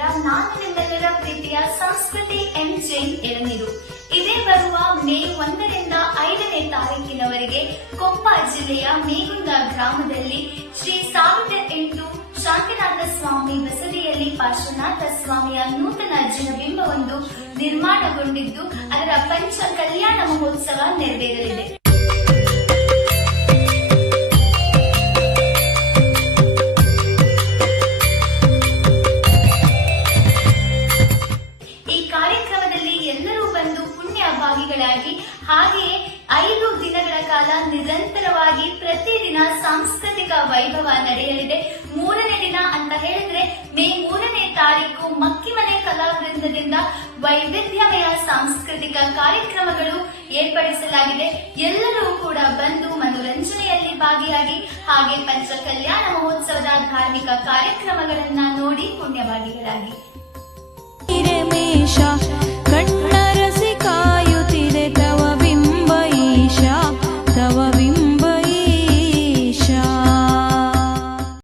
ಹತ್ತಿರ ನಾನು ನಿಮ್ಮೆಲ್ಲರ ಪ್ರೀತಿಯ ಸಂಸ್ಕೃತಿ ಎಂ ಜೈನ್ ಎಳನೀರು. ಇದೇ ಬರುವ ಮೇ 1ರಿಂದ 5ನೇ ತಾರೀಕಿನವರೆಗೆ ಕೊಪ್ಪ ಜಿಲ್ಲೆಯ ಮೇಗುಂದ ಗ್ರಾಮದಲ್ಲಿ ಶ್ರೀ 1008 ಶಾಂತಿನಾಥ ಸ್ವಾಮಿ ಬಸದಿಯಲ್ಲಿ ಪಾರ್ಶ್ವನಾಥ ಸ್ವಾಮಿಯ ನೂತನ ಜಿನಬಿಂಬವೊಂದು ನಿರ್ಮಾಣಗೊಂಡಿದ್ದು ಅದರ ಪಂಚ ಕಲ್ಯಾಣ ಮಹೋತ್ಸವ ನೆರವೇರಲಿದೆ. ಭಾಗಿಗಳಾಗಿ ಹಾಗೆಯೇ 5 ದಿನಗಳ ಕಾಲ ನಿರಂತರವಾಗಿ ಪ್ರತಿದಿನ ಸಾಂಸ್ಕೃತಿಕ ವೈಭವ ನಡೆಯಲಿದೆ. 3ನೇ ದಿನ ಅಂತ ಹೇಳಿದ್ರೆ ಮೇ 3ನೇ ತಾರೀಕು ಮಕ್ಕಿಮನೆ ಕಲಾವೃಂದದಿಂದ ವೈವಿಧ್ಯಮಯ ಸಾಂಸ್ಕೃತಿಕ ಕಾರ್ಯಕ್ರಮಗಳು ಏರ್ಪಡಿಸಲಾಗಿದೆ. ಎಲ್ಲರೂ ಕೂಡ ಬಂದು ಮನೋರಂಜನೆಯಲ್ಲಿ ಭಾಗಿಯಾಗಿ ಹಾಗೆ ಪಂಚ ಕಲ್ಯಾಣ ಮಹೋತ್ಸವದ ಧಾರ್ಮಿಕ ಕಾರ್ಯಕ್ರಮಗಳನ್ನ ನೋಡಿ ಪುಣ್ಯಭಾಗಿಗಳಾಗಿ.